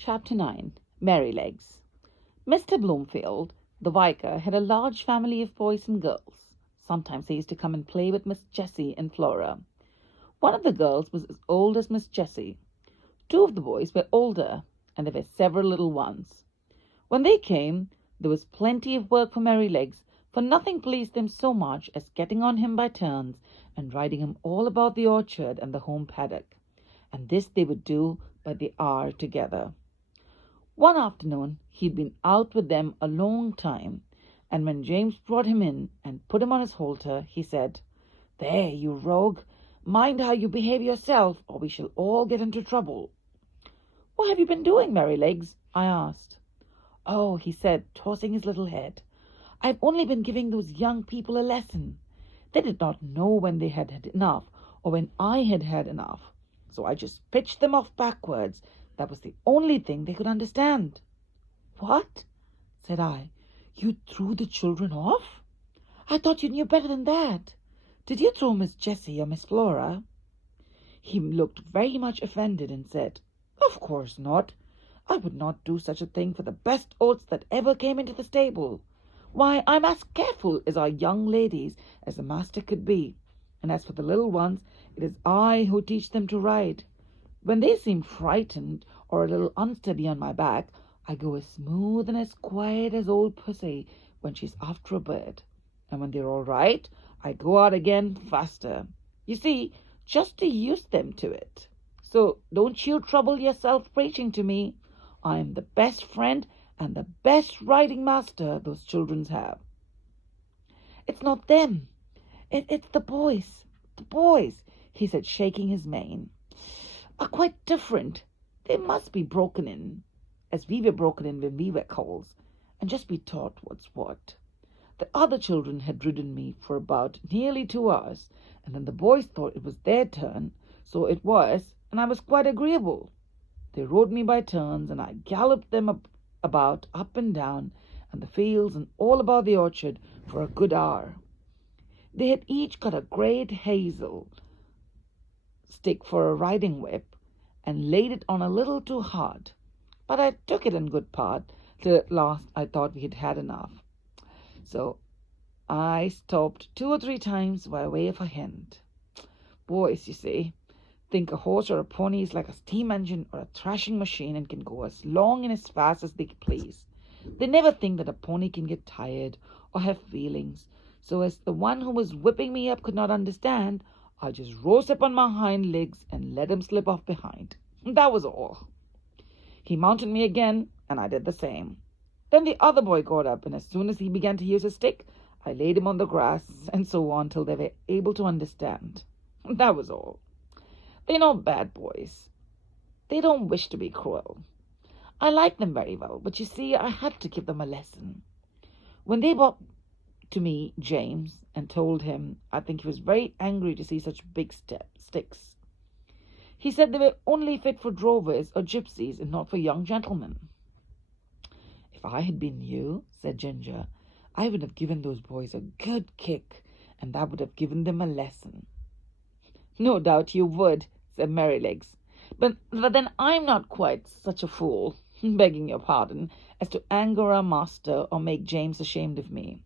Chapter 9 Merry Legs. Mr. Bloomfield, the vicar, had a large family of boys and girls. Sometimes they used to come and play with Miss Jessie and Flora. One of the girls was as old as Miss Jessie. Two of the boys were older, and there were several little ones. When they came, there was plenty of work for Merrylegs, for nothing pleased them so much as getting on him by turns and riding him all about the orchard and the home paddock. And this they would do by the hour together. One afternoon he'd been out with them a long time, and when James brought him in and put him on his halter, he said, "There, you rogue, mind how you behave yourself, or we shall all get into trouble." "What have you been doing, Merrylegs?" I asked. "Oh," he said, tossing his little head, "I've only been giving those young people a lesson. They did not know when they had had enough, or when I had had enough. So I just pitched them off backwards. That was the only thing they could understand." "What?" said I. "You threw the children off? I thought you knew better than that. Did you throw Miss Jessie or Miss Flora?" He looked very much offended and said, "Of course not. I would not do such a thing for the best oats that ever came into the stable. Why, I'm as careful as our young ladies as the master could be. And as for the little ones, it is I who teach them to ride. When they seem frightened or a little unsteady on my back, I go as smooth and as quiet as old Pussy when she's after a bird. And when they're all right, I go out again faster. You see, just to use them to it. So don't you trouble yourself preaching to me. I'm the best friend and the best riding master those children have." "It's not them. It's the boys. The boys," he said, shaking his mane, "are quite different. They must be broken in, as we were broken in when we were coals, and just be taught what's what. The other children had ridden me for about nearly 2 hours, and then the boys thought it was their turn, so it was, and I was quite agreeable. They rode me by turns, and I galloped them about up and down, and the fields and all about the orchard for a good hour. They had each got a great hazel stick for a riding whip, and laid it on a little too hard. But I took it in good part, till at last I thought we had had enough. So I stopped 2 or 3 times by way of a hint. Boys, you see, think a horse or a pony is like a steam engine or a thrashing machine and can go as long and as fast as they please. They never think that a pony can get tired or have feelings. So as the one who was whipping me up could not understand, I just rose up on my hind legs and let him slip off behind. That was all. He mounted me again, and I did the same. Then the other boy got up, and as soon as he began to use his stick, I laid him on the grass, and so on till they were able to understand. That was all. They're not bad boys. They don't wish to be cruel. I like them very well, but you see, I had to give them a lesson. When they brought to me James and told him, I think he was very angry to see such big sticks. He said they were only fit for drovers or gypsies and not for young gentlemen. "If I had been you," said Ginger, "I would have given those boys a good kick, and that would have given them a lesson." "No doubt you would," said Merrylegs. But then I'm not quite such a fool, begging your pardon, as to anger our master or make James ashamed of me.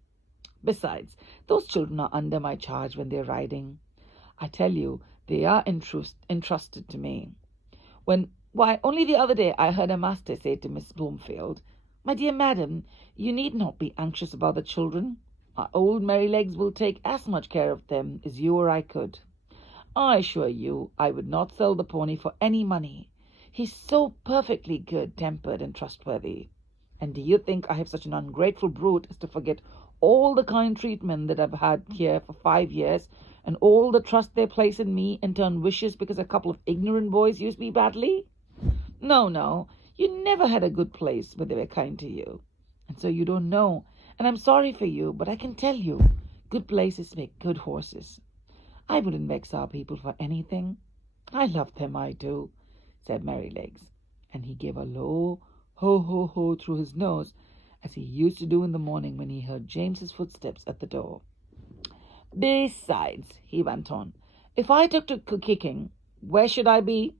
Besides, those children are under my charge when they're riding. I tell you, they are entrusted to me. Why, only the other day I heard a master say to Miss Bloomfield, 'My dear madam, you need not be anxious about the children. Our old Merrylegs will take as much care of them as you or I could. I assure you I would not sell the pony for any money. He's so perfectly good-tempered and trustworthy. And do you think I have such an ungrateful brute as to forget all the kind treatment that I've had here for 5 years, and all the trust they place in me, and turn vicious because a couple of ignorant boys use me badly? No, you never had a good place where they were kind to you. And so you don't know, and I'm sorry for you, but I can tell you, good places make good horses. I wouldn't vex our people for anything. I love them, I do," said Merrylegs, and he gave a low ho-ho-ho through his nose, as he used to do in the morning when he heard James's footsteps at the door. "Besides," he went on, "if I took to kicking, where should I be?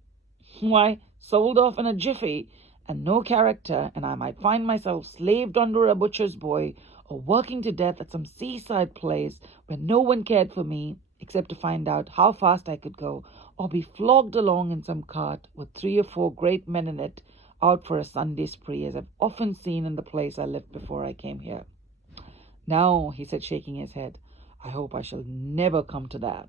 Why, sold off in a jiffy, and no character, and I might find myself slaved under a butcher's boy, or working to death at some seaside place where no one cared for me except to find out how fast I could go, or be flogged along in some cart with 3 or 4 great men in it, out for a Sunday spree, as I've often seen in the place I lived before I came here. "No," he said, shaking his head, "I hope I shall never come to that."